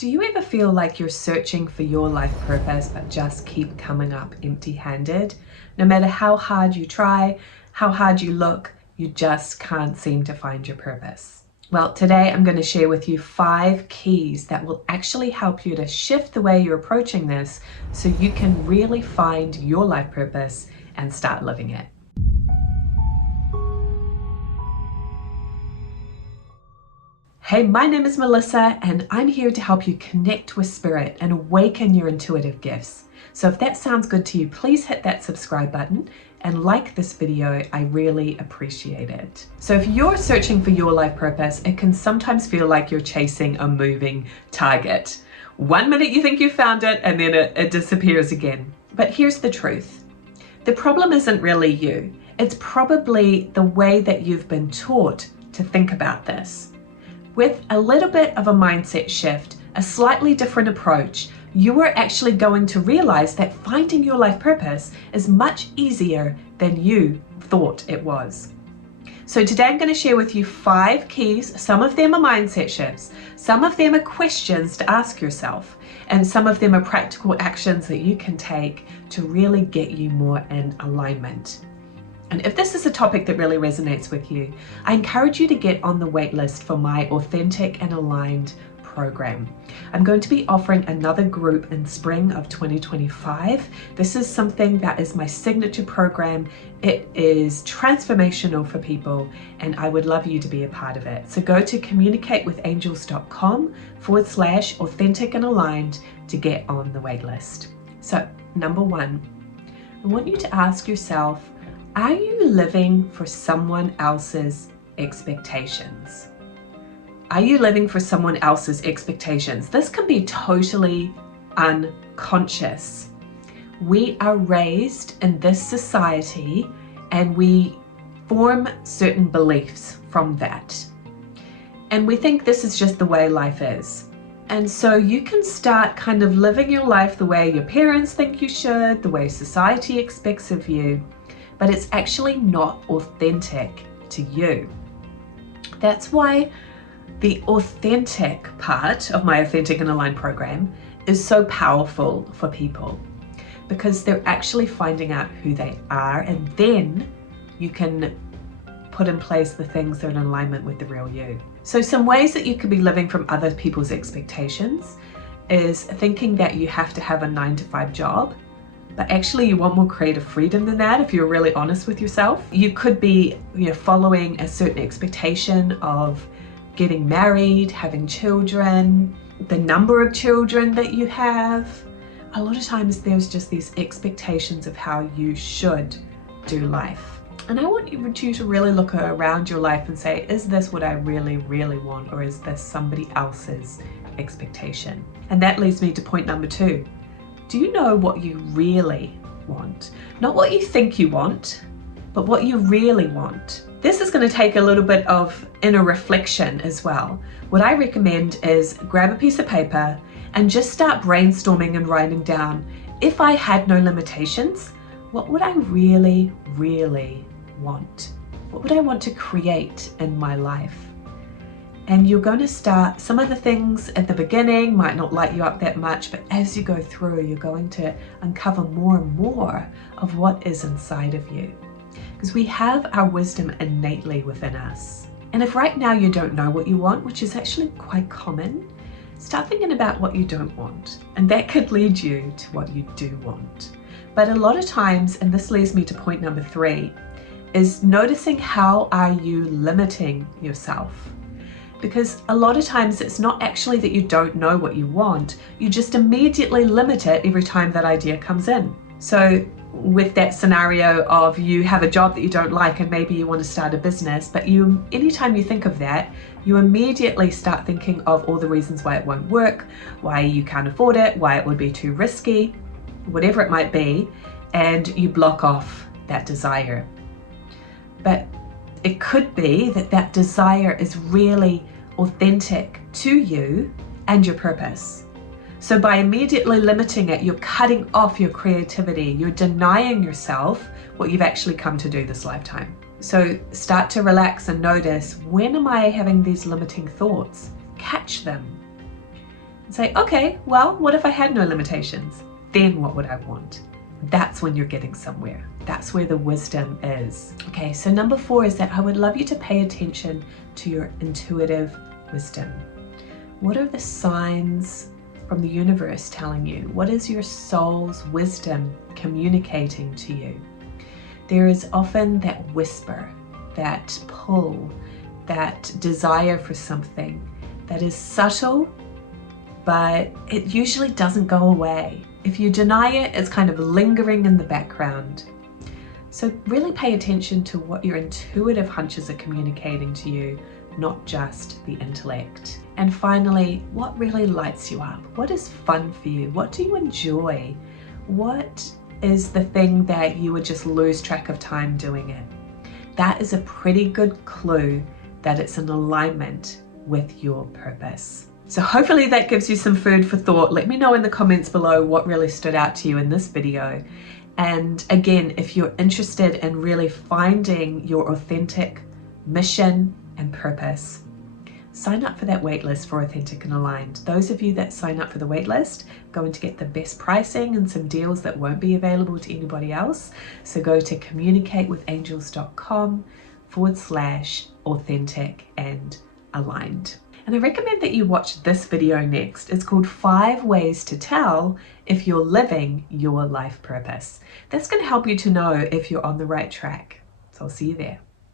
Do you ever feel like you're searching for your life purpose but just keep coming up empty-handed? No matter how hard you try, how hard you look, you just can't seem to find your purpose. Well, today I'm going to share with you 5 keys that will actually help you to shift the way you're approaching this so you can really find your life purpose and start living it. Hey, my name is Melissa and I'm here to help you connect with spirit and awaken your intuitive gifts. So if that sounds good to you, please hit that subscribe button and like this video. I really appreciate it. So if you're searching for your life purpose, it can sometimes feel like you're chasing a moving target. One minute you think you found it and then it disappears again. But here's the truth. The problem isn't really you. It's probably the way that you've been taught to think about this. With a little bit of a mindset shift, a slightly different approach, you are actually going to realize that finding your life purpose is much easier than you thought it was. So today I'm going to share with you 5 keys. Some of them are mindset shifts, some of them are questions to ask yourself, and some of them are practical actions that you can take to really get you more in alignment. And if this is a topic that really resonates with you, I encourage you to get on the wait list for my Authentic and Aligned program. I'm going to be offering another group in spring of 2025. This is something that is my signature program. It is transformational for people and I would love you to be a part of it. So go to communicatewithangels.com/authentic and aligned to get on the wait list. So number 1, I want you to ask yourself, are you living for someone else's expectations? Are you living for someone else's expectations? This can be totally unconscious. We are raised in this society and we form certain beliefs from that. And we think this is just the way life is. And so you can start kind of living your life the way your parents think you should, the way society expects of you. But it's actually not authentic to you. That's why the authentic part of my Authentic and Aligned program is so powerful for people because they're actually finding out who they are, and then you can put in place the things that are in alignment with the real you. So some ways that you could be living from other people's expectations is thinking that you have to have a 9-to-5 job. But actually you want more creative freedom than that if you're really honest with yourself. You could be following a certain expectation of getting married, having children, the number of children that you have. A lot of times there's just these expectations of how you should do life. And I want you to really look around your life and say, is this what I really, really want, or is this somebody else's expectation? And that leads me to point number 2. Do you know what you really want? Not what you think you want, but what you really want. This is going to take a little bit of inner reflection as well. What I recommend is grab a piece of paper and just start brainstorming and writing down, if I had no limitations, what would I really, really want? What would I want to create in my life? And you're going to start, some of the things at the beginning might not light you up that much, but as you go through, you're going to uncover more and more of what is inside of you. Because we have our wisdom innately within us. And if right now you don't know what you want, which is actually quite common, start thinking about what you don't want. And that could lead you to what you do want. But a lot of times, and this leads me to point number 3, is noticing how are you limiting yourself? Because a lot of times it's not actually that you don't know what you want, you just immediately limit it every time that idea comes in. So with that scenario of you have a job that you don't like and maybe you want to start a business, but anytime you think of that, you immediately start thinking of all the reasons why it won't work, why you can't afford it, why it would be too risky, whatever it might be, and you block off that desire. But it could be that that desire is really authentic to you and your purpose. So by immediately limiting it, you're cutting off your creativity. You're denying yourself what you've actually come to do this lifetime. So start to relax and notice, when am I having these limiting thoughts? Catch them. and say, okay, well, what if I had no limitations? Then what would I want? That's when you're getting somewhere. That's where the wisdom is. Okay, so number 4 is that I would love you to pay attention to your intuitive wisdom. What are the signs from the universe telling you? What is your soul's wisdom communicating to you? There is often that whisper, that pull, that desire for something that is subtle, but it usually doesn't go away. If you deny it, it's kind of lingering in the background. So really pay attention to what your intuitive hunches are communicating to you, not just the intellect. And finally, what really lights you up? What is fun for you? What do you enjoy? What is the thing that you would just lose track of time doing it? That is a pretty good clue that it's in alignment with your purpose. So hopefully that gives you some food for thought. Let me know in the comments below what really stood out to you in this video. And again, if you're interested in really finding your authentic mission and purpose, sign up for that waitlist for Authentic and Aligned. Those of you that sign up for the waitlist are going to get the best pricing and some deals that won't be available to anybody else. So go to communicatewithangels.com/authentic and aligned. And I recommend that you watch this video next. It's called 5 Ways to Tell if you're living your life purpose. That's going to help you to know if you're on the right track. So I'll see you there.